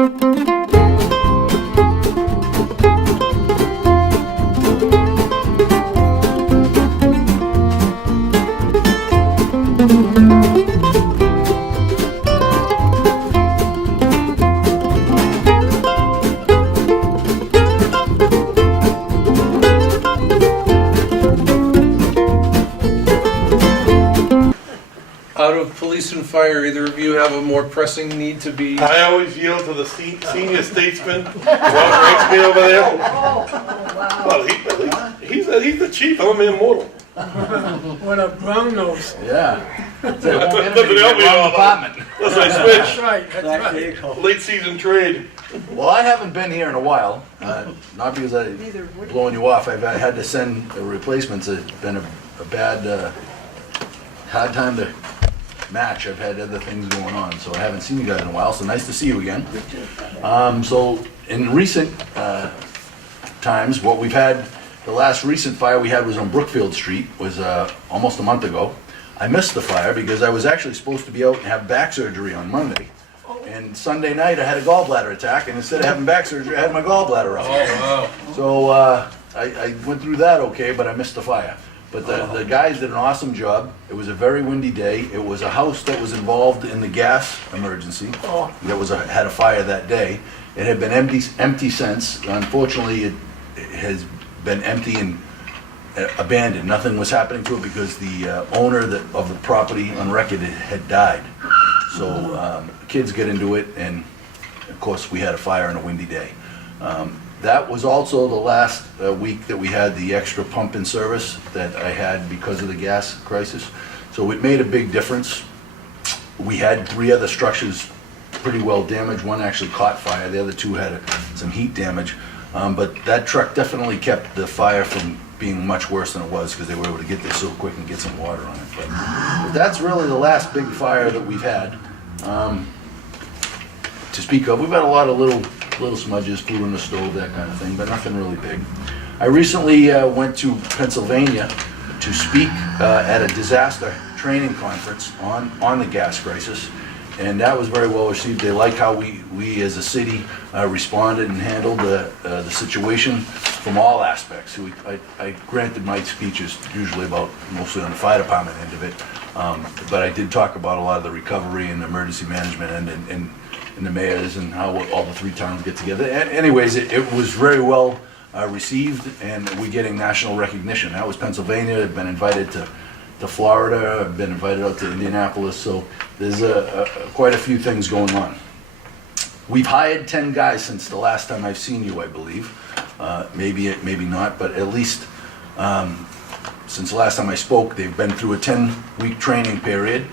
Out of police and fire, either of you have a more pressing need to be? I always yield to the senior statesman, Ron Rigsby over there. Well, he's the chief, I'm an immortal. What a brown nose. Yeah. Doesn't help me all, Department. unless I That's switch. right, that's right. Late season trade. Well, I haven't been here in a while, not because I'm blowing you off. I've had to send replacements. It's been a bad, hard time to match. I've had other things going on, so I haven't seen you guys in a while, so nice to see you again. So in recent times, what we've had, the last recent fire we had was on Brookfield Street, was almost a month ago. I missed the fire because I was actually supposed to be out and have back surgery on Monday. And Sunday night I had a gallbladder attack, and instead of having back surgery, I had my gallbladder out. Oh, wow. So I went through that okay, but I missed the fire. But the guys did an awesome job. It was a very windy day. It was a house that was involved in the gas emergency that had a fire that day. It had been empty since. Unfortunately, it has been empty and abandoned. Nothing was happening to it because the owner of the property on record had died. So kids get into it, and of course we had a fire on a windy day. That was also the last week that we had the extra pump in service that I had because of the gas crisis. So it made a big difference. We had 3 other structures pretty well damaged. One actually caught fire. The other 2 had some heat damage. But that truck definitely kept the fire from being much worse than it was because they were able to get there so quick and get some water on it. But that's really the last big fire that we've had to speak of. We've had a lot of little smudges, food on the stove, that kind of thing, but nothing really big. I recently went to Pennsylvania to speak at a disaster training conference on the gas crisis, and that was very well received. They like how we as a city responded and handled the situation from all aspects. I granted my speech is usually about mostly on the fire department end of it, but I did talk about a lot of the recovery and emergency management and the mayors and how all the 3 towns get together. Anyways, it was very well received, and we're getting national recognition. That was Pennsylvania. I've been invited to Florida. I've been invited out to Indianapolis. So there's quite a few things going on. We've hired 10 guys since the last time I've seen you, I believe. Maybe not, but at least since the last time I spoke, they've been through a 10-week training period.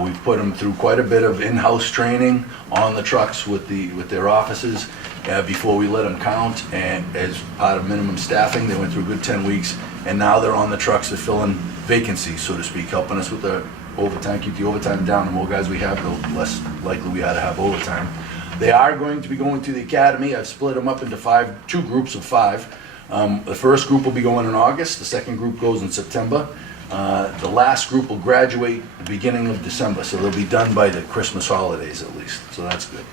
We've put them through quite a bit of in-house training on the trucks with their offices before we let them count, and as part of minimum staffing, they went through a good 10 weeks, and now they're on the trucks to fill in vacancies, so to speak, helping us with the overtime, keep the overtime down. The more guys we have, the less likely we are to have overtime. They are going to be going to the academy. I've split them up into 2 groups of 5. The first group will be going in August, the second group goes in September. The last group will graduate the beginning of December, so they'll be done by the Christmas holidays at least, so that's good.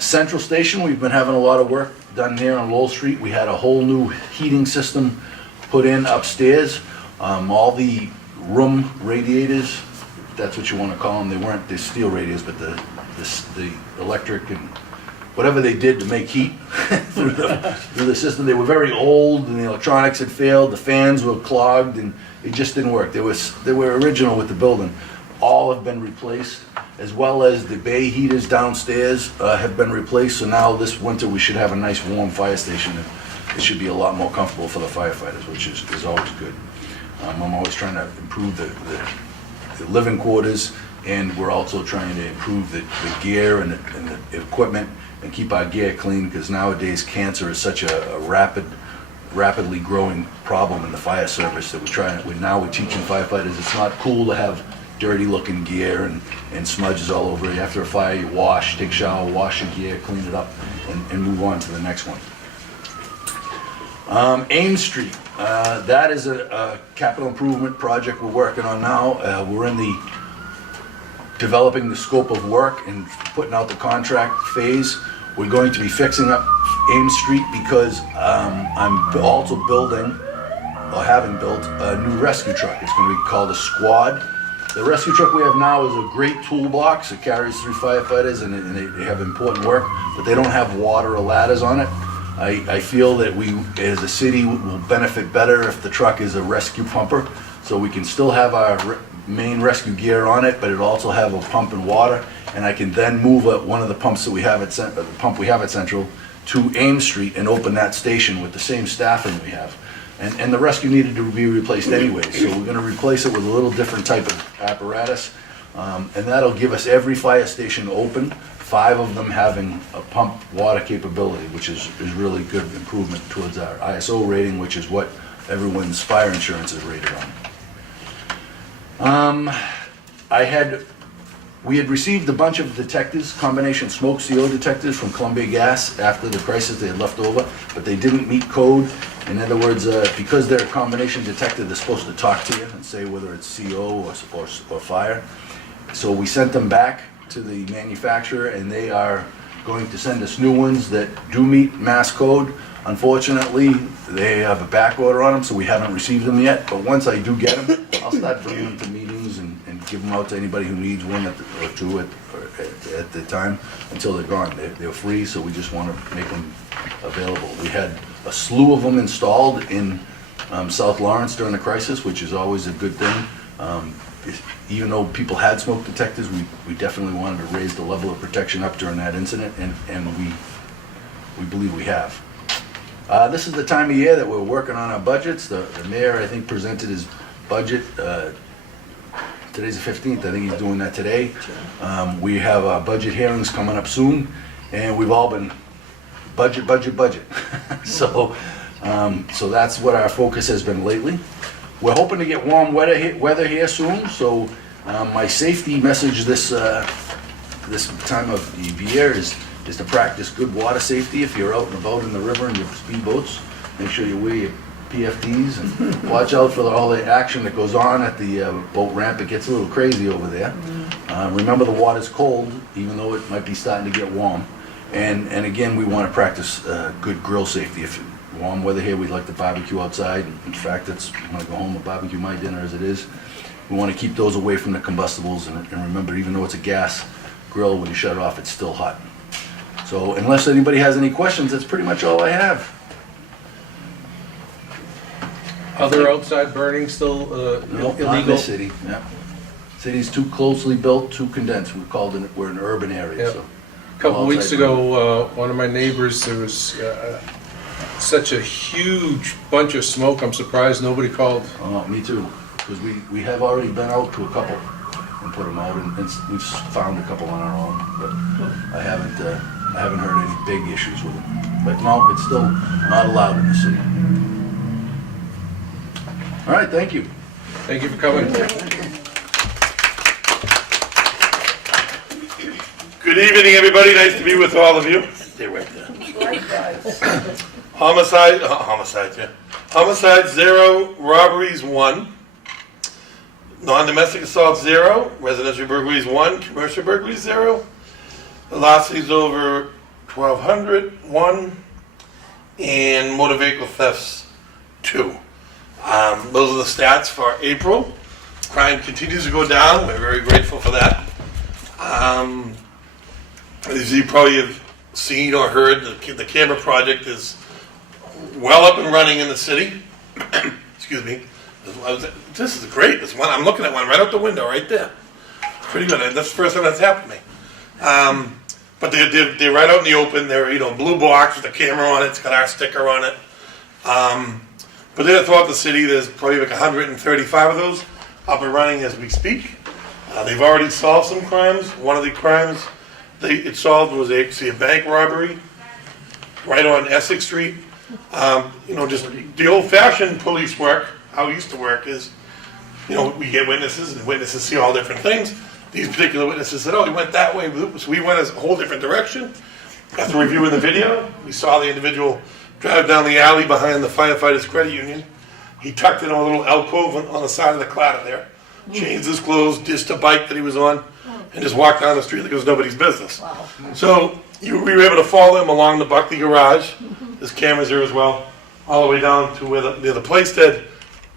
Central Station, we've been having a lot of work done here on Lowell Street. We had a whole new heating system put in upstairs. All the room radiators, if that's what you want to call them, they're steel radiators, but the electric and whatever they did to make heat through the system, they were very old, and the electronics had failed, the fans were clogged, and it just didn't work. They were original with the building. All have been replaced, as well as the bay heaters downstairs have been replaced. So now this winter we should have a nice warm fire station. It should be a lot more comfortable for the firefighters, which is always good. I'm always trying to improve the living quarters, and we're also trying to improve the gear and the equipment and keep our gear clean, because nowadays cancer is such a rapidly growing problem in the fire service that we're teaching firefighters it's not cool to have dirty looking gear and smudges all over it. After a fire, you wash, take a shower, wash your gear, clean it up, and move on to the next one. Ames Street, that is a capital improvement project we're working on now. We're in the developing the scope of work and putting out the contract phase. We're going to be fixing up Ames Street because I'm also building, or having built, a new rescue truck. It's going to be called a Squad. The rescue truck we have now is a great toolbox. It carries 3 firefighters and they have important work, but they don't have water or ladders on it. I feel that we, as a city, will benefit better if the truck is a rescue pumper, so we can still have our main rescue gear on it, but it also have a pump and water, and I can then move one of the pumps that we have at Central to Ames Street and open that station with the same staffing we have. And the rescue needed to be replaced anyway, so we're gonna replace it with a little different type of apparatus, and that'll give us every fire station open, 5 of them having a pump water capability, which is really good improvement towards our ISO rating, which is what everyone's fire insurance is rated on. We had received a bunch of detectors, combination smoke CO detectors from Columbia Gas after the crisis they had left over, but they didn't meet code. In other words, because they're a combination detector, they're supposed to talk to you and say whether it's CO or fire. So we sent them back to the manufacturer, and they are going to send us new ones that do meet mass code. Unfortunately, they have a back order on them, so we haven't received them yet. But once I do get them, I'll start bringing them to meetings and give them out to anybody who needs one or two at the time until they're gone. They're free, so we just want to make them available. We had a slew of them installed in South Lawrence during the crisis, which is always a good thing. Even though people had smoke detectors, we definitely wanted to raise the level of protection up during that incident, and we believe we have. This is the time of year that we're working on our budgets. The mayor, I think, presented his budget. Today's the 15th. I think he's doing that today. We have our budget hearings coming up soon, and we've all been budget. So that's what our focus has been lately. We're hoping to get warm weather here soon. So my safety message this time of the year is to practice good water safety. If you're out and about in the river in your speedboats, make sure you wear your PFDs and watch out for all the action that goes on at the boat ramp. It gets a little crazy over there. Remember, the water's cold, even though it might be starting to get warm. And again, we want to practice good grill safety. If warm weather here, we'd like to barbecue outside. In fact, I'm gonna go home and barbecue my dinner as it is. We want to keep those away from the combustibles, and remember, even though it's a gas grill, when you shut it off, it's still hot. So unless anybody has any questions, that's pretty much all I have. Other outside burning still No, not in illegal? the city, yeah. City's too closely built, too condensed. We're an urban area, Yep. so. A couple No weeks outside ago, one of my neighbors, there was such a huge bunch of smoke, I'm surprised nobody called. Oh, me too, because we have already been out to a couple and put them out, and we've found a couple on our own, but I haven't heard any big issues with them. But no, it's still not allowed in the city. All right, thank you. Thank you for coming. Good evening, everybody. Nice to be with all of you. Stay right there. Homicide 0, robberies 1, non-domestic assault 0, residential burglaries 1, commercial burglaries 0, velocities over 1,200 1, and motor vehicle thefts 2. Those are the stats for April. Crime continues to go down. We're very grateful for that. As you probably have seen or heard, the camera project is well up and running in the city. Excuse me. This is great. This one, I'm looking at one right out the window right there. Pretty good. That's the first time that's happened to me. But they're right out in the open. They're blue box with a camera on it. It's got our sticker on it. But then throughout the city, there's probably like 135 of those up and running as we speak. They've already solved some crimes. One of the crimes it solved was actually a bank robbery right on Essex Street. Just the old-fashioned police work, how it used to work is, we get witnesses, and witnesses see all different things. These particular witnesses said, oh, he went that way, so we went a whole different direction. After reviewing the video, we saw the individual drive down the alley behind the Firefighters Credit Union. He tucked in a little alcove on the side of the clatter there, changed his clothes, ditched a bike that he was on, and just walk down the street like it was nobody's business. Wow. So we were able to follow him along the Buckley garage. There's cameras there as well, all the way down to where the place did,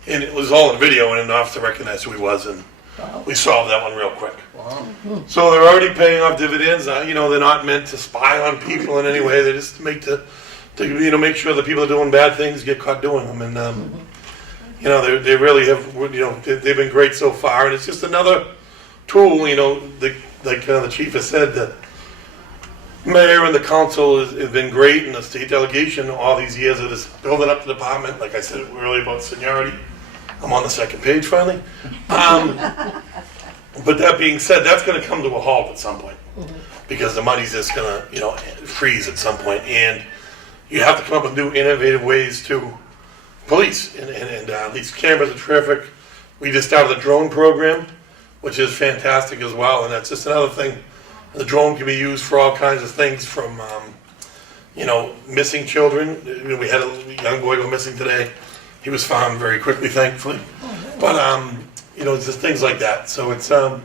and it was all in video, and an officer recognized who he was, and we solved that one real quick. Wow. So they're already paying off dividends. You know, they're not meant to spy on people in any way. They're just to make sure the people that are doing bad things get caught doing them. And you know, they really have. You know, they've been great so far. And it's just another tool. You know, like the chief has said, the mayor and the council has been great, and the state delegation all these years of this building up the department. Like I said earlier about seniority, I'm on the second page finally. But that being said, that's going to come to a halt at some point, because the money's just going to, you know, freeze at some point, and you have to come up with new innovative ways to police. And these cameras are terrific. We just started the drone program, which is fantastic as well, and that's just another thing. The drone can be used for all kinds of things, from you know, missing children. We had a young boy go missing today. He was found very quickly, thankfully. But you know, it's just things like that. So it's an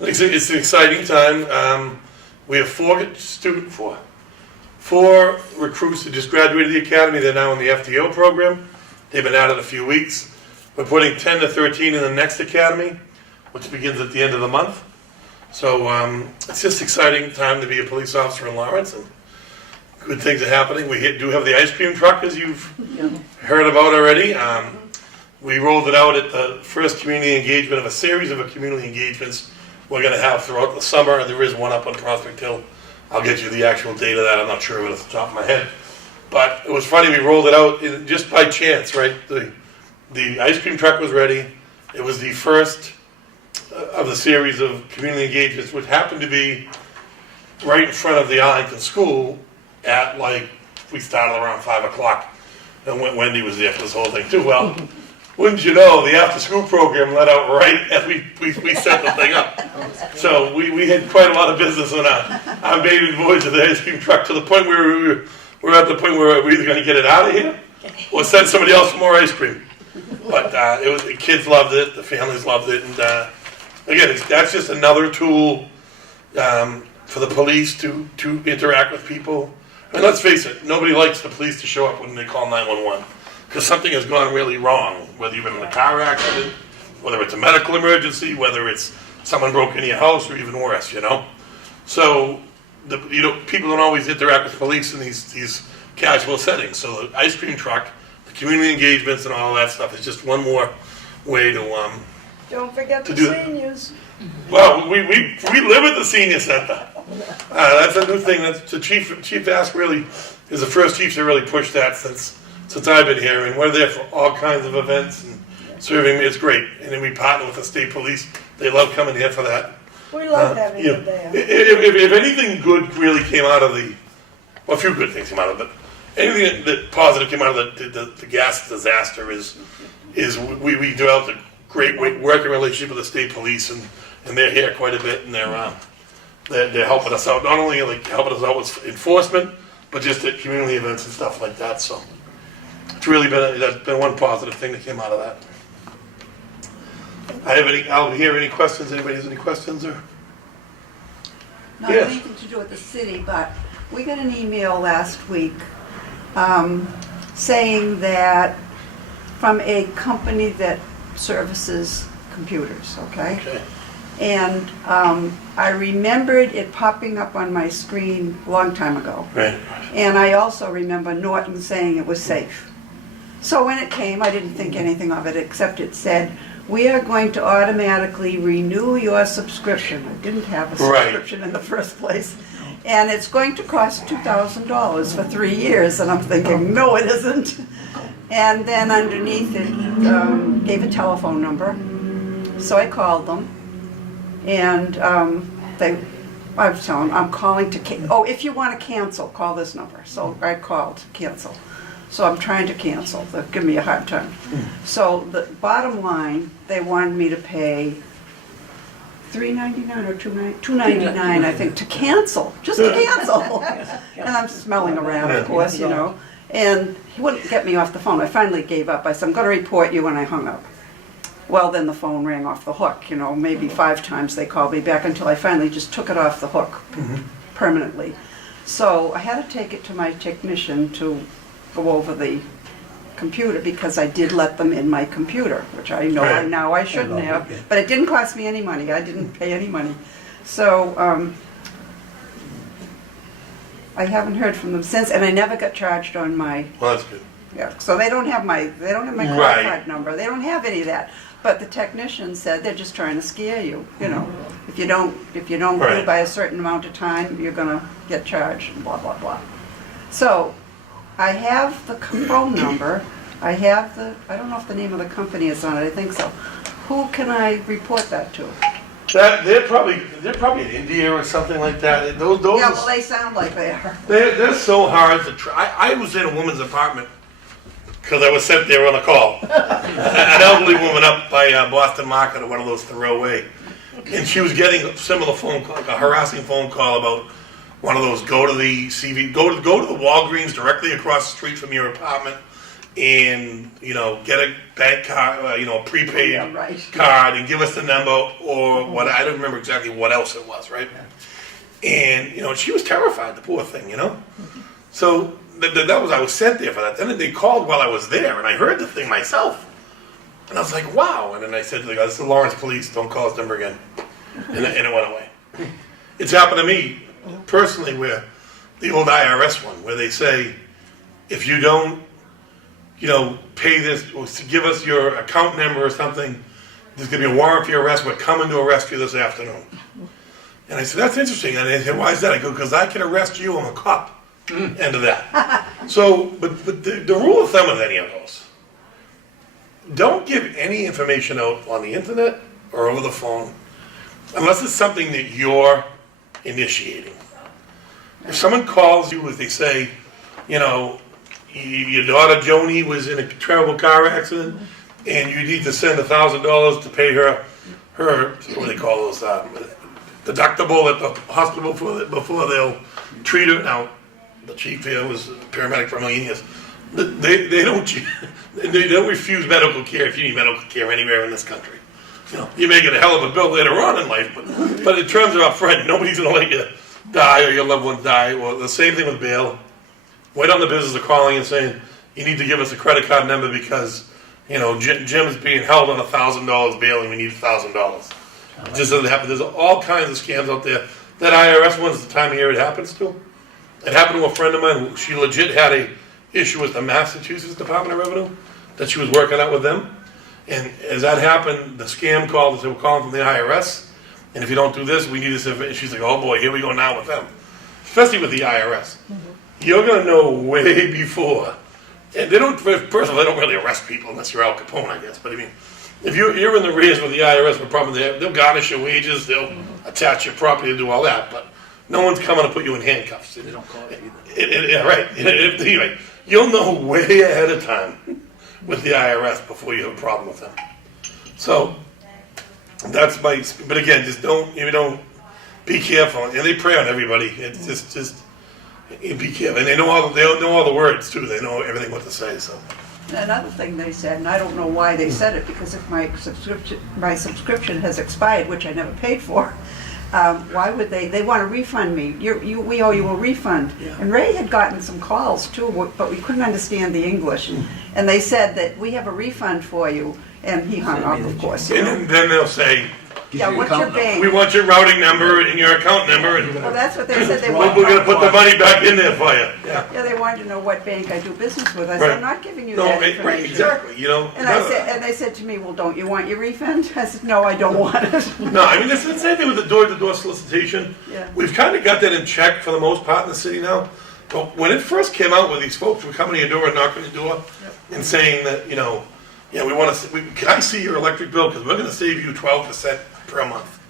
exciting time. We have four recruits that just graduated the academy. They're now in the FTO program. They've been at it a few weeks. We're putting 10 to 13 in the next academy, which begins at the end of the month. So it's just exciting time to be a police officer in Lawrence, and good things are happening. We do have the ice cream truck, as you've heard about already. We rolled it out at the first community engagement of a series of community engagements we're going to have throughout the summer, and there is one up on Prospect Hill. I'll get you the actual date of that. I'm not sure of it off the top of my head. But it was funny, we rolled it out just by chance, right? The ice cream truck was ready. It was the first of the series of community engagements, which happened to be right in front of the Arlington School at, like, we started around 5 o'clock. And Wendy was there for this whole thing too. Well, wouldn't you know, the after-school program let out right as we set the thing up. So we had quite a lot of business on our baby boys of the ice cream truck, to the point where we were at the point where we're either going to get it out of here or send somebody else for more ice cream. But the kids loved it, the families loved it, and again, that's just another tool for the police to interact with people. I mean, let's face it, nobody likes the police to show up when they call 911. Because something has gone really wrong, whether you've been in a car accident, whether it's a medical emergency, whether it's someone broke into your house, or even worse, you know? So, people don't always interact with police in these casual settings. So the ice cream truck, the community engagements and all that stuff is just one more way to Don't forget to the do that. seniors. Well, we live at the senior center. That's a new thing. That's the Chief Ask really is the first chief to really push that since I've been here, and we're there for all kinds of events and serving. It's great, and then we partner with the state police. They love coming here for that. We love having You you know, there. if anything good really came out of well, a few good things came out of it, but anything that positive came out of the gas disaster is we developed a great working relationship with the state police, and they're here quite a bit, and they're helping us out, not only like helping us out with enforcement, but just at community events and stuff like that. So it's really that's been one positive thing that came out of that. I'll hear any questions. Anybody has any questions or? Not Yes. anything to do with the city, but we got an email last week saying that from a company that services computers, okay? Okay. And I remembered it popping up on my screen a long time ago. Right. And I also remember Norton saying it was safe. So when it came, I didn't think anything of it, except it said, "We are going to automatically renew your subscription." I didn't have a Right. subscription in the first place. And it's going to cost $2,000 for 3 years. And I'm thinking, no, it isn't. And then underneath it gave a telephone number. So I called them. And I was telling them, I'm calling to, if you want to cancel, call this number. So I called to cancel. So I'm trying to cancel. They're giving me a hard time. So the bottom line, they wanted me to pay $3.99 or $2.99, I think, to cancel, just to cancel. And I'm smelling a rat, of course, you know. And he wouldn't get me off the phone. I finally gave up. I said, I'm going to report you, and I hung up. Well, then the phone rang off the hook, you know, maybe 5 times they called me back until I finally just took it off the hook permanently. So I had to take it to my technician to go over the computer because I did let them in my computer, which I know Right. now I shouldn't have, but it didn't cost me any money. I didn't pay any money. So I haven't heard from them since, and I never got charged on my, Well, that's good. yeah, so they don't have my credit Right. card number. They don't have any of that. But the technician said they're just trying to scare you, you know. If you don't pay Right. by a certain amount of time, you're gonna get charged, and blah, blah, blah. So I have the phone number. I have I don't know if the name of the company is on it. I think so. Who can I report that to? They're probably in India or something like that. Those Yeah, are- well, they sound like they are. they're so hard to try. I was in a woman's apartment because I was sent there on a call. An elderly woman up by Boston Market or one of those throwaway, and she was getting a similar phone call, like a harassing phone call about one of those go to the Walgreens directly across the street from your apartment, and get a bank card, a prepaid Yeah, right. card, and give us the number or what. I don't remember exactly what else it was, right? And she was terrified, the poor thing, So that was I was sent there for that. Then they called while I was there, and I heard the thing myself, and I was like, wow. And then I said to the guy, "This is the Lawrence Police. Don't call this number again." And it went away. It's happened to me personally, where the old IRS one, where they say, if you don't, pay this or give us your account number or something, there's going to be a warrant for your arrest. We're coming to arrest you this afternoon. And I said, that's interesting. And they said, why is that? I go, because I can arrest you. I'm a cop. End of that. So, but the rule of thumb of any of those, don't give any information out on the internet or over the phone unless it's something that you're initiating. If someone calls you, if they say, your daughter Joni was in a terrible car accident, and you need to send $1,000 to pay her what do they call those deductible at the hospital before they'll treat her. Now, the chief here was a paramedic for a million years. They don't refuse medical care if you need medical care anywhere in this country. You may get a hell of a bill later on in life, but in terms of upfront, nobody's going to let you die or your loved ones die. Well, the same thing with bail. Wait on the business of calling and saying, you need to give us a credit card number because, Jim is being held on $1,000 bail and we need $1,000. It just doesn't happen. There's all kinds of scams out there. That IRS one's the time of year it happens to. It happened to a friend of mine who she legit had a issue with the Massachusetts Department of Revenue that she was working out with them. And as that happened, the scam called and said, we're calling from the IRS. And if you don't do this, we need this information. She's like, oh boy, here we go now with them. Especially with the IRS. You're going to know way before. And they don't, first of all, they don't really arrest people unless you're Al Capone, I guess. But I mean, if you're in the rears with the IRS, the problem they have, they'll garnish your wages, they'll attach your property and do all that. But no one's coming to put you in handcuffs. They don't call it either. Yeah, right. Anyway, you'll know way ahead of time with the IRS before you have a problem with them. So that's but again, just be careful. And they prey on everybody. It's just be careful. And they know all the words too. They know everything what to say. So Another thing they said, and I don't know why they said it, because if my subscription has expired, which I never paid for, why would they want to refund me? We owe you a refund. Yeah. And Ray had gotten some calls too, but we couldn't understand the English. And they said that we have a refund for you, and he hung up, of course. and then they'll say, Yeah, what's your bank? we want your routing number and your account number, and Well, that's what they said they we're wanted. going to put the money back in there for you. Yeah. Yeah, they wanted to know what bank I do business with. I said, Right. I'm not giving you No, that right, information. exactly. And they said to me, well, don't you want your refund? I said, no, I don't want it. No, I mean, it's the same thing with the door-to-door solicitation. Yeah. We've kind of got that in check for the most part in the city now. But when it first came out, where these folks were coming to your door and knocking on your door and saying that, we want to, can I see your electric bill? Because we're going to save you 12% per month.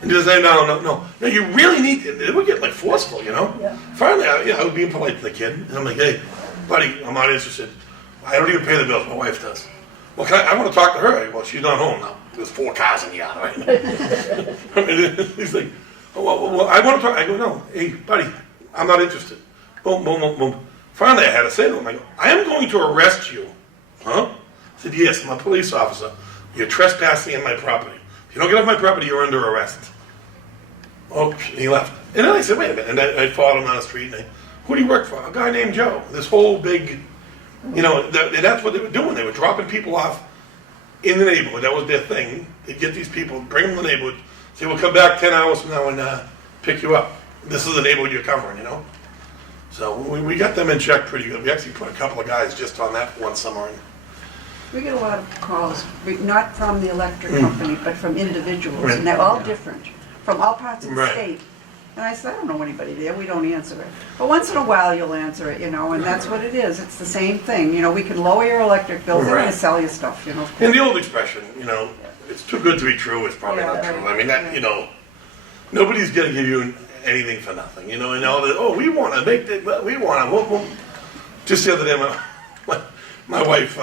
And just say, no, you really need, it would get like forceful, Yeah. Finally, I was being polite to the kid. And I'm like, hey, buddy, I'm not interested. I don't even pay the bills, my wife does. Well, I want to talk to her. Well, she's not home now. There's 4 cars in the yard, right? He's like, well, I want to talk. I go, no, hey, buddy, I'm not interested. Boom, boom, boom, boom. Finally, I had to say to him, I go, I am going to arrest you. Huh? I said, yes, I'm a police officer. You're trespassing in my property. If you don't get off my property, you're under arrest. Oh, he left. And then I said, wait a minute. And I followed him down the street. And who do you work for? A guy named Joe. This whole big, and that's what they were doing. They were dropping people off in the neighborhood. That was their thing. They'd get these people, bring them to the neighborhood, say, we'll come back 10 hours from now and pick you up. This is the neighborhood you're covering, So we got them in check pretty good. We actually put a couple of guys just on that one summer. We get a lot of calls, not from the electric company, but from individuals, and they're all different, from all parts of the Right. state. And I said, I don't know anybody there, we don't answer it. But once in a while, you'll answer it, and that's what it is. It's the same thing, we can lower your electric bills, they're gonna Right. sell you stuff, And the old expression, it's too good to be true, it's probably not Yeah, true. right. I mean, that, nobody's gonna give you anything for nothing, and all the, we want to make that, we want to, just the other day, my wife,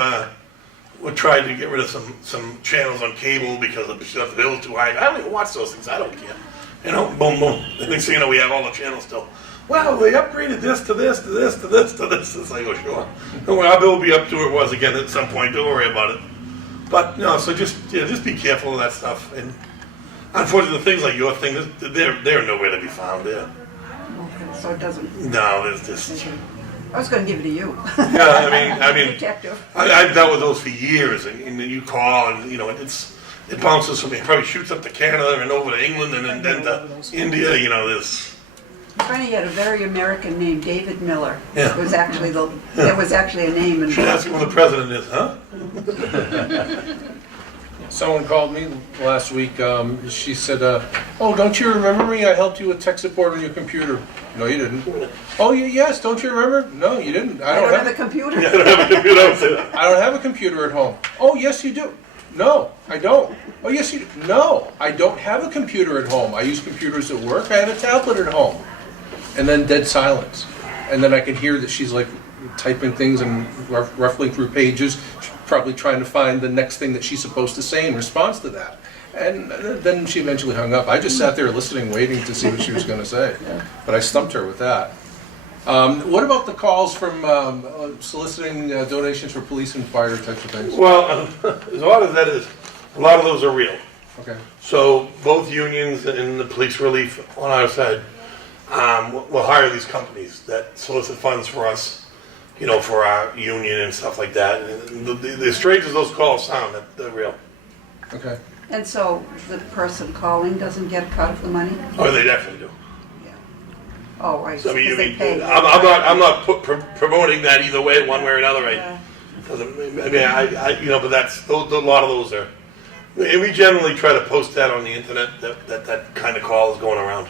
we tried to get rid of some channels on cable because the bill was too high. I don't even watch those things, I don't care. Boom, boom. The next thing you know, we have all the channels still. Well, they upgraded this to this, to this, to this, to this. It's like, oh, sure. Our bill will be up to where it was again at some point. Don't worry about it. But, so just be careful of that stuff. And unfortunately, things like your thing, they're nowhere to be found there. Okay, so it doesn't, No, there's just... I was gonna give it to you. Yeah, I mean, Detective. I've dealt with those for years, and then you call, and it bounces from it probably shoots up to Canada and over to England and then to India. There's It's funny, he had a very American name, David Miller. Yeah. It was actually there was actually a name in should ask you who the president is, huh? Someone called me last week. She said, "Oh, don't you remember me? I helped you with tech support on your computer." No, you didn't. Oh, yes. Don't you remember? No, you didn't. I don't have a computer. I don't have a computer. I would say that. I don't have a computer at home. Oh, yes, you do. No, I don't. Oh, yes, you do. No, I don't have a computer at home. I use computers at work. I have a tablet at home. And then dead silence. And then I can hear that she's like typing things and ruffling through pages, probably trying to find the next thing that she's supposed to say in response to that. And then she eventually hung up. I just sat there listening, waiting to see what she was going to say. But I stumped her with that. What about the calls from soliciting donations for police and fire types of things? Well, as odd as that is, a lot of those are real. Okay. So both unions and the police relief on our side will hire these companies that solicit funds for us, for our union and stuff like that. And the strange as those calls sound, they're real. Okay. And so the person calling doesn't get a cut of the money? Oh, they definitely do. Yeah. Oh, right, So, because they pay. I'm not promoting that either way, one way or another. Yeah. But that's a lot of those are. And we generally try to post that on the internet. That kind of call is going around.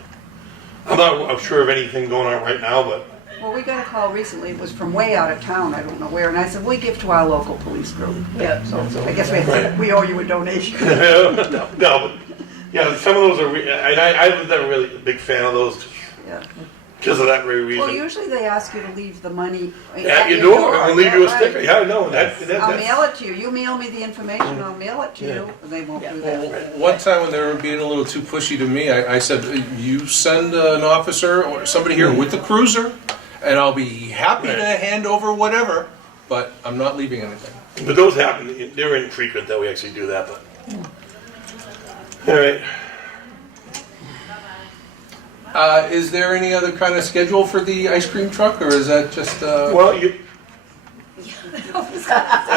I'm sure of anything going on right now, but Well, we got a call recently, it was from way out of town, I don't know where, and I said, we give to our local police group. Yeah. So I guess we owe you a donation. no, but yeah, some of those are. I was never really a big fan of those Yeah. because of that very reason. Well, usually they ask you to leave the money At at your your door, I'll leave you a right. sticker. Yeah, no, that's. I'll mail it to you. You mail me the information, I'll mail it to you. And they won't do that. One time when they were being a little too pushy to me, I said, you send an officer or somebody here with the cruiser, and I'll be happy to hand over whatever, but I'm not leaving anything. But those happen. They're infrequent that we actually do that. But all right. Is there any other kind of schedule for the ice cream truck, or is that just... Well, I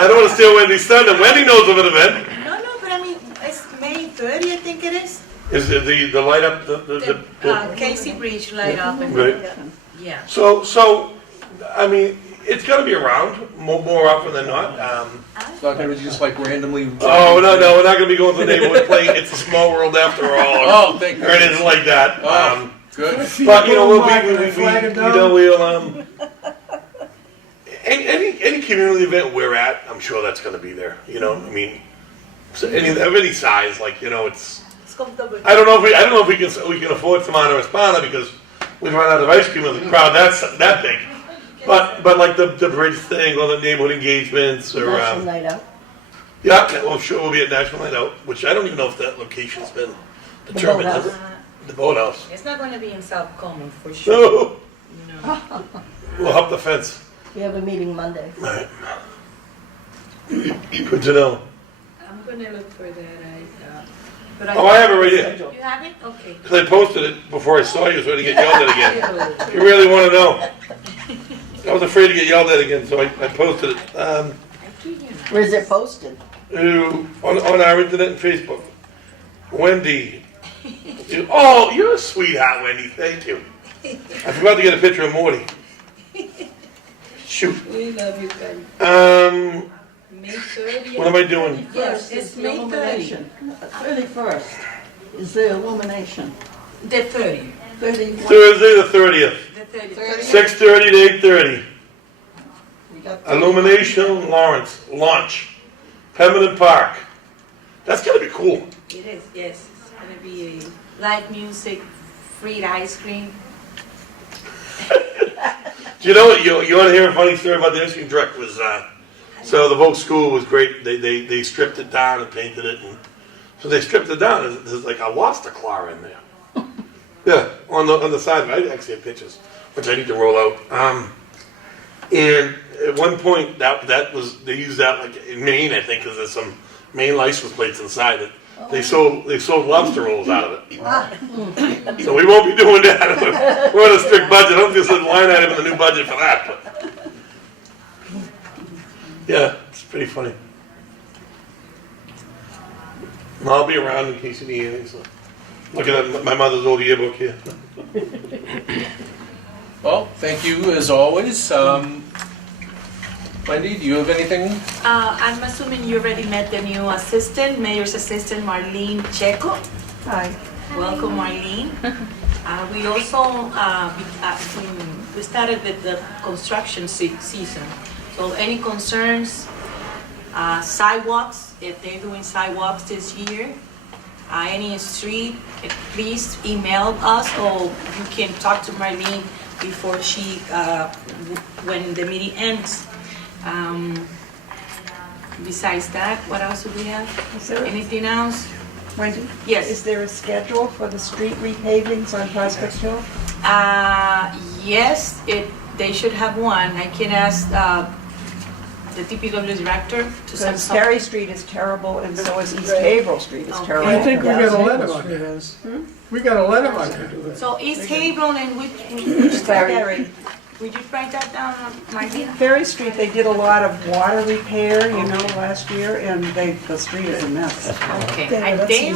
don't want to steal Wendy's thunder. Wendy knows of an event. No, but I mean, it's May 30th, I think it is. Is it the light up the Casey Bridge light up and, right? yeah. So I mean, it's going to be around more often than not. It's not going to be just like randomly... Oh no, we're not going to be going to the neighborhood playing "It's a Small World" after all, Oh, thank or anything like that. Oh, good. But we'll any community event we're at, I'm sure that's going to be there. I mean, so of any size, it's. It's comfortable. I don't know if we can afford some honor Phbbna because we run out of ice cream with a crowd that's that big. But like the bridge thing or the neighborhood engagements or National Night Out. yeah, well sure we'll be at National Night Out, which I don't even know if that location's been determined. Has it? The boathouse. It's not going to be in South Common for sure. No, No. we'll hop the fence. We have a meeting Monday. All right. Good to know. I'm going gonna look for that, but Oh, I have it right here. You have it? Okay. Because I posted it before I saw you, so I didn't get yelled at again. You really want to know? I was afraid to get yelled at again, so I posted it. Where's it posted? On our internet and Facebook. Wendy. Oh, you're a sweetheart, Wendy. Thank you. I forgot to get a picture of Morty. Shoot. We love you, Patty. May 30th. What am I doing? Yes, it's May 30th. 31st is the illumination. The 30th. 31. Thursday the 30th. The 30th. 6:30 to 8:30. We got Illumination Lawrence launch. Pembina Park. That's gonna be cool. It is, yes. It's gonna be a live music, free ice cream. Do you know what? You want to hear a funny story about the ice cream truck? Was so the whole school was great. They stripped it down and painted it, and so they stripped it down. There's like a lobster claw in there. Yeah, on the side. I actually have pictures, which I need to roll out. And at one point, that was they used that like in Maine, I think, because there's some Maine license plates inside it. They sold lobster rolls out of it. So we won't be doing that. We're on a strict budget. I don't think there's a line item in the new budget for that. But yeah, it's pretty funny. And I'll be around in case you need anything. So looking at my mother's old yearbook here. Well, thank you as always. Wendy, do you have anything? I'm assuming you already met the new assistant, mayor's assistant, Marlene Checo. Hi. Welcome, Marlene. We also, we started with the construction season. So any concerns, sidewalks, if they're doing sidewalks this year, any street, please email us or you can talk to Marlene before when the meeting ends. Besides that, what else do we have? Is there, Anything else? Wendy? Yes. Is there a schedule for the street repavings on Prospect Hill? Yes, they should have one. I can ask the DPW director to send Because some. Perry Street is terrible and so is East Haverhill Street is Okay. terrible. I think we got a letter on it. that. We got a letter on that. So East Haverhill and which Perry. would you write that down, Marlene? Ferry Street, they did a lot of water repair, last year, and the street is a mess. Okay, Yeah, they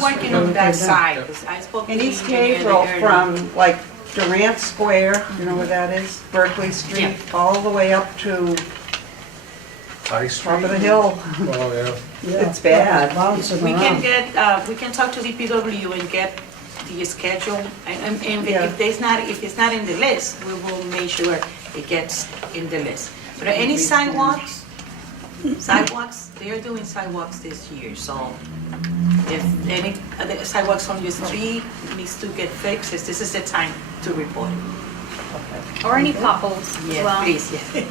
working on that side. 'Cause I spoke to In the East engineer Haverhill, earlier. from like Durant Square, you know where that is? Berkeley Street, all the way up to High top of the hill. Oh, yeah. It's bad. We can talk to DPW and get the schedule, and Yeah. if it's not in the list, we will make sure it gets in the list. But any sidewalks, they are doing sidewalks this year, so if any other sidewalks on your street needs to get fixed, this is the time to report. Or any potholes as Yeah, well. please, yeah.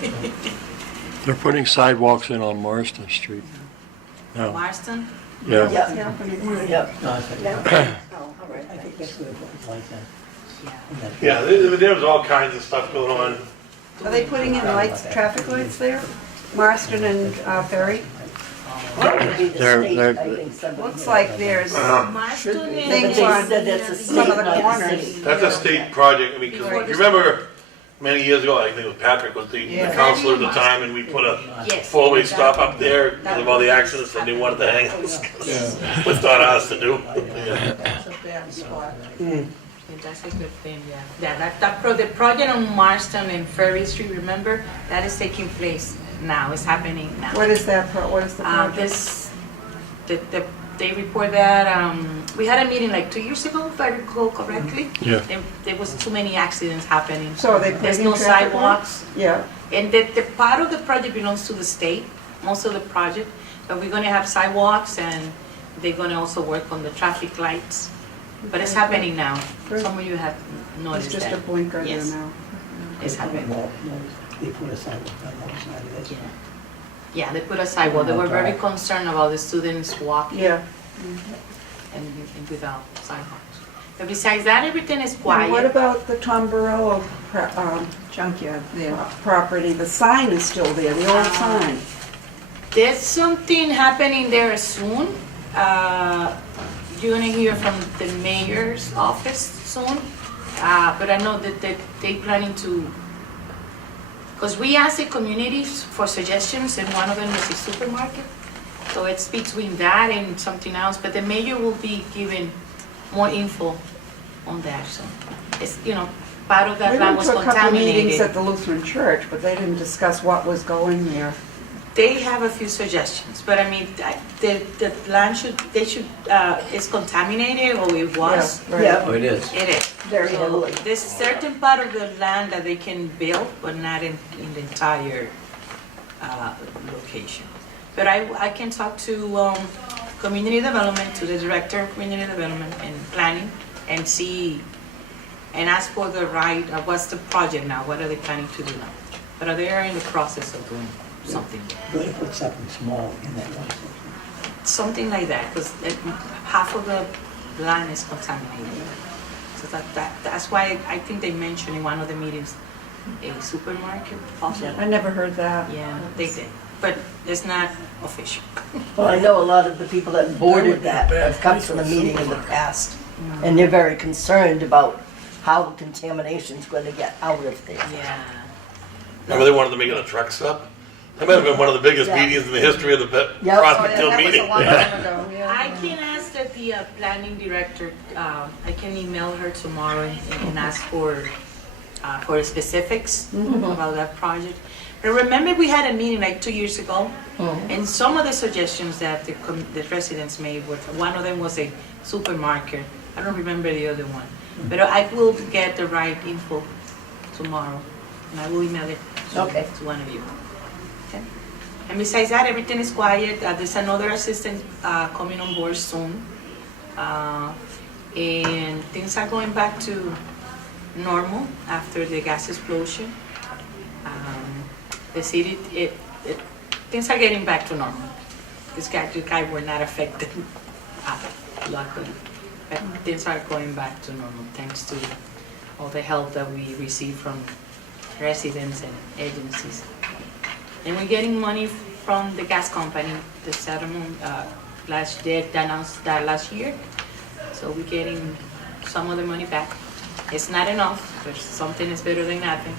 They're putting sidewalks in on Marston Street. now. Marston? Yeah. It's happening. Yep. Yeah, there was all kinds of stuff going on. Are they putting in lights, traffic lights there? Marston and Ferry? Looks like there's Marston things and. on said that's a some of the state corners. That's a state project. I mean, 'cause you remember many years ago, I think it was Patrick was the counselor at the time, and we put a Yes. four-way stop up there because of all the accidents, and they wanted to hang us. It's not ours to do. Yeah. That's a bad spot. That's a good thing, yeah. Yeah, the project on Marston and Ferry Street, remember, that is taking place now, it's happening now. What is that, what is the project? They report that, we had a meeting like 2 years ago, if I recall correctly. Yeah. There was too many accidents happening. So are they There's putting no traffic sidewalks. Yeah, And the part of the project belongs to the state, most of the project, but we're gonna have sidewalks and they're gonna also work on the traffic lights. But it's happening now. Good. Some of you have it's noticed just a that. blinker there Yes. now. It's happening. They put a sidewalk on that side. Yeah, they put a sidewalk. They were very concerned about the students walking Yeah. and without sidewalks. But besides that, everything is And what quiet. about the Tom Barello junkyard there, property? The sign is still there, the old sign. There's something happening there soon. You're gonna hear from the mayor's office soon. But I know that they planning to, because we asked the communities for suggestions, and one of them was a supermarket. So it's between that and something else, but the mayor will be giving more info on that, so it's, part of that We land went was to a couple of meetings contaminated. at the Lutheran Church, but they didn't discuss what was going there. They have a few suggestions, but I mean, the land is contaminated, or it was. Yeah, right. Yeah. Oh, it is. It is. Very So heavily. there's certain part of the land that they can build, but not in the entire location. But I can talk to community development, to the director of community development and planning, and see, and ask for the right, what's the project now, what are they planning to do now? But they are in the process of doing something. Really put something small in that one. Something like that, because half of the land is contaminated. So that's why I think they mentioned in one of the meetings, a supermarket possibly. I never heard that. Yeah, they did, but it's not official. Well, I know a lot of the people that boarded that have come to the meeting in the past, and they're very concerned about how the contamination's going to get out of there. Yeah. Remember they wanted to make it a truck stop? That might have been one of the biggest Yeah. meetings in the history of the Yep. Prospect Hill meeting. I can ask that the planning director, I can email her tomorrow and ask for specifics about that project. But remember, we had a meeting like 2 years ago, and some of the suggestions that the residents made were, one of them was a supermarket. I don't remember the other one, but I will get the right info tomorrow, and I will email it Okay. to one of you. Okay? And besides that, everything is quiet. There's another assistant coming on board soon, and things are going back to normal after the gas explosion. The city, things are getting back to normal. The guy were not affected, luckily. But things are going back to normal thanks to all the help that we receive from residents and agencies. And we're getting money from the gas company, the settlement, they announced that last year. So we're getting some of the money back. It's not enough, but something is better than nothing.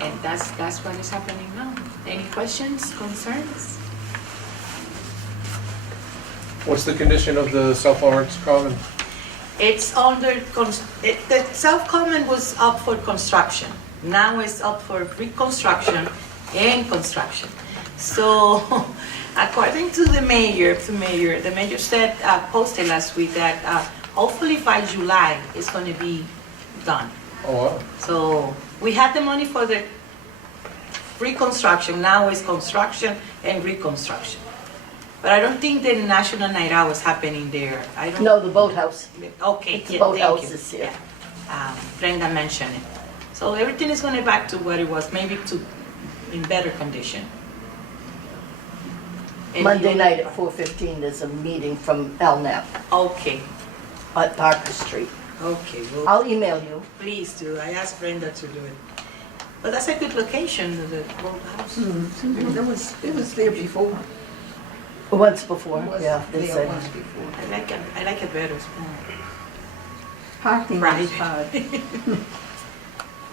And that's what is happening now. Any questions, concerns? What's the condition of the South Lawrence Common? It's the South Common was up for construction. Now it's up for reconstruction and construction. So, according to the mayor, said, posted last week that hopefully by July it's going to be done. Oh, wow. So we had the money for the reconstruction. Now it's construction and reconstruction. But I don't think the National Night Out is happening there. I don't. No, the boathouse. Okay. It's the yeah, boathouse thank you. this year. Yeah. Brenda mentioned it. So everything is going back to what it was, maybe in better condition. And Monday you- night at 4:15, there's a meeting from LNAP Okay. at Parker Street. Okay. Well, I'll email you. please do. I asked Brenda to do it. But that's a good location, the boathouse. It was there before. Once before, yeah, they said. I like it better. It's more Parking private. is hard. Yeah,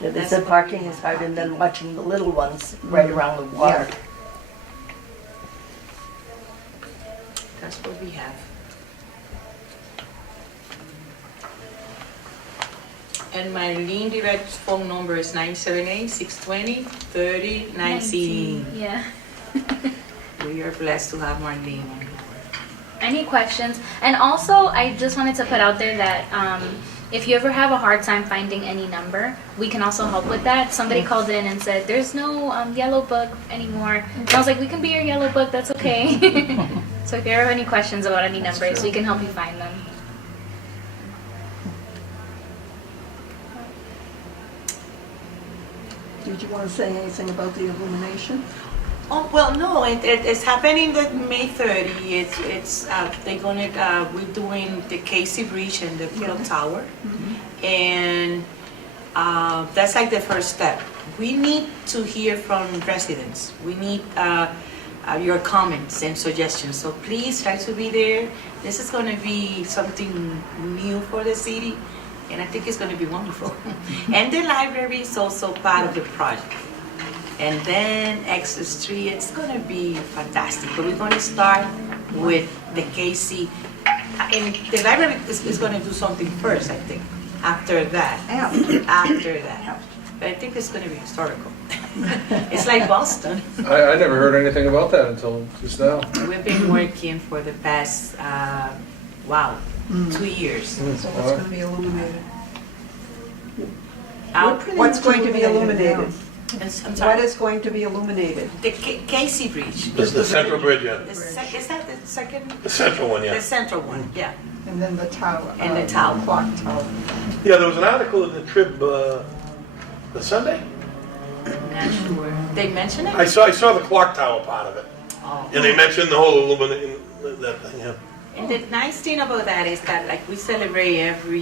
they That's said what parking we is have. hard, and then watching the little ones right around the water. That's what we have. And my lean direct phone number is 978-620-3019. Yeah. We are blessed to have Marlene. Any questions? And also, I just wanted to put out there that if you ever have a hard time finding any number, we can also help with that. Somebody called in and said, there's no yellow book anymore. And I was like, we can be your yellow book, that's okay. So if you ever have any questions about any numbers, we can help you find them. Did you want to say anything about the illumination? Oh, well, no, it's happening that May 30. They're gonna, we're doing the Casey Bridge and the Clock Tower. And that's like the first step. We need to hear from residents. We need your comments and suggestions. So please try to be there. This is going to be something new for the city, and I think it's going to be wonderful. And the library is also part of the project. And then exit street, it's going to be fantastic. But we're going to start with the KC. And the library is going to do something first, I think. After that. After that. But I think it's going to be historical. It's like Boston. I never heard anything about that until just now. We've been working for the past, 2 years. So what's going to be illuminated? Out- What's going to be illuminated? I'm What sorry, is going to be illuminated? the Casey Bridge. The central bridge, yeah. Is that the second? The central one, The yeah. central one, yeah. And then the tower. And the tower. Clock tower. Yeah, there was an article in the Trib, the Sunday? Not sure. They mention it? I saw the clock tower part of it. Oh. And they mentioned the whole illuminating, that thing, yeah. And the nice thing about that is that, like, we celebrate we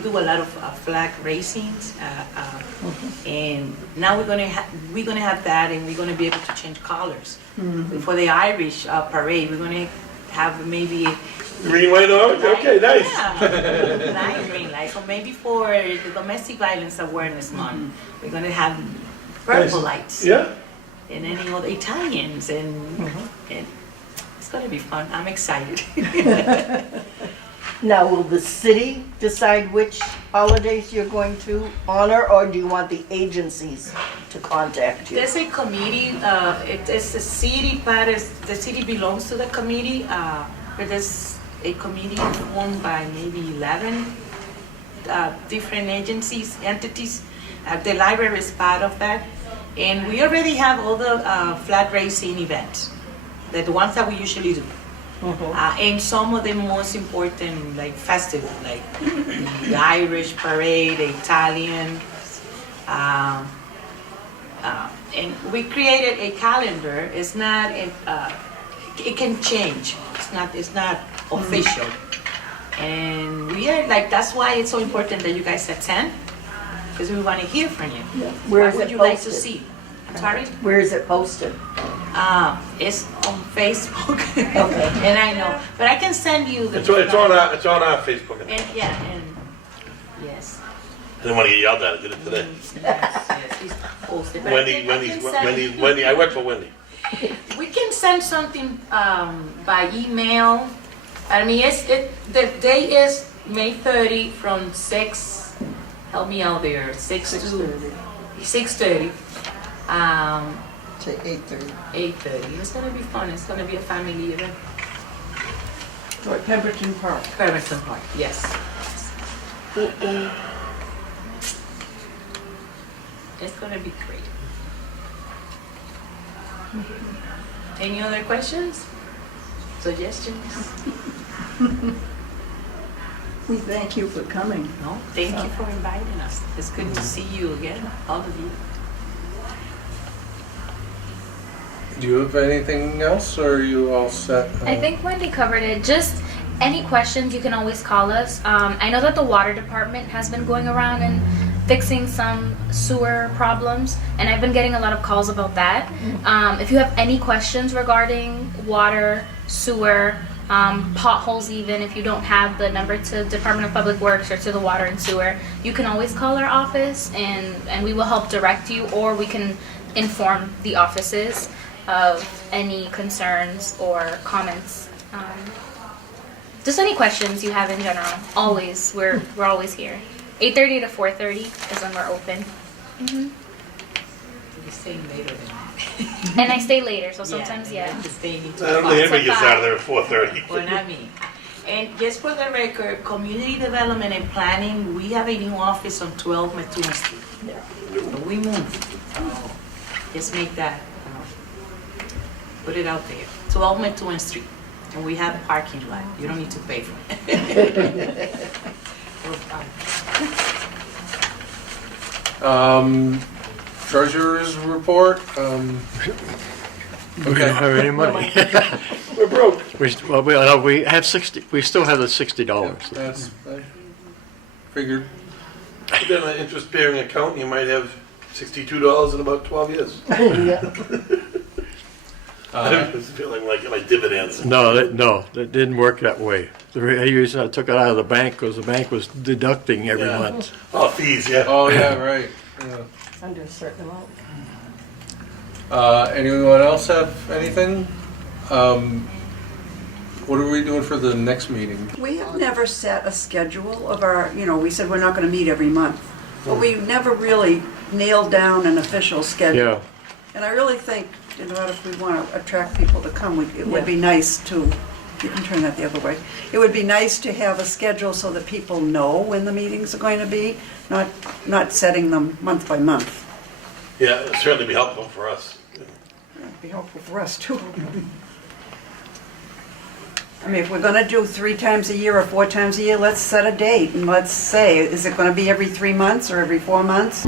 do a lot of flag racings, and now we're gonna have that, and we're gonna be able to change colors. For the Irish parade, we're gonna have maybe Green, white, orange, okay, nice. yeah, lime green light. So maybe for the domestic violence awareness month, we're gonna have purple lights. Yeah, And any other Italians and it's gonna be fun. I'm excited. Now, will the city decide which holidays you're going to honor, or do you want the agencies to contact you? There's a committee, it's a city, but the city belongs to the committee, but there's a committee formed by maybe 11 different agencies, entities. The library is part of that. And we already have all the flag racing events, the ones that we usually do. And some of the most important, like festivals, like the Irish parade, the Italian. And we created a calendar. It's not, it can change. It's not official. And we are like, that's why it's so important that you guys attend, because we want to hear from you. Where What is would it you like to posted? see? Sorry? Where is it posted? It's on Facebook. Okay. And I know, but I can send you the. it's on our Facebook. And, yeah, and, yes. I didn't want to get yelled at, I did it today. Yes, it's posted. But I can send- Wendy, I work for Wendy. We can send something by email. I mean, the day is May 30 from 6, help me out there, 6 to 6:30. To 8:30. 8:30. It's gonna be fun. It's gonna be a family event. So at Pemberton Park. Pemberton Park, yes. It's gonna be great. Any other questions? Suggestions? We thank you for coming. No? Thank you for inviting us. It's good to see you again, all of you. Do you have anything else, or are you all set? I think Wendy covered it. Just any questions, you can always call us. I know that the water department has been going around and fixing some sewer problems, and I've been getting a lot of calls about that. If you have any questions regarding water, sewer, potholes, even if you don't have the number to Department of Public Works or to the water and sewer, you can always call our office, and we will help direct you, or we can inform the offices of any concerns or comments. Just any questions you have in general. Always, we're always here. 8:30 to 4:30 is when we're open. You're staying later than And I stay later, so sometimes, yeah. I'm staying I until don't think 5. anybody gets out of there at 4:30. Well, not me. And just for the record, community development and planning, we have a new office on 12 Matuna Street. We moved. Just make that, put it out there. 12 Matuna Street. And we have a parking lot. You don't need to pay for it. Treasurer's report. We don't have any money. We're broke. We have 60, we still have the $60. That's, I figured. Put that in an interest-bearing account, and you might have $62 in about 12 years. Yeah. I don't feel like my dividends. No, that didn't work that way. The reason I took it out of the bank was the bank was deducting every Yeah. month. Oh, fees, yeah. Oh, yeah, right. Yeah. Under a certain amount. Anyone else have anything? What are we doing for the next meeting? We have never set a schedule of our, we said we're not gonna meet every month, but we never really nailed down an official schedule. Yeah. And I really think, if we wanna attract people to come, it would be nice to, you can turn that the other way. It would be nice to have a schedule so that people know when the meetings are going to be, not setting them month by month. Yeah, it'd certainly be helpful for us. It'd be helpful for us too. I mean, if we're gonna do 3 times a year or 4 times a year, let's set a date and let's say, is it gonna be every 3 months or every 4 months?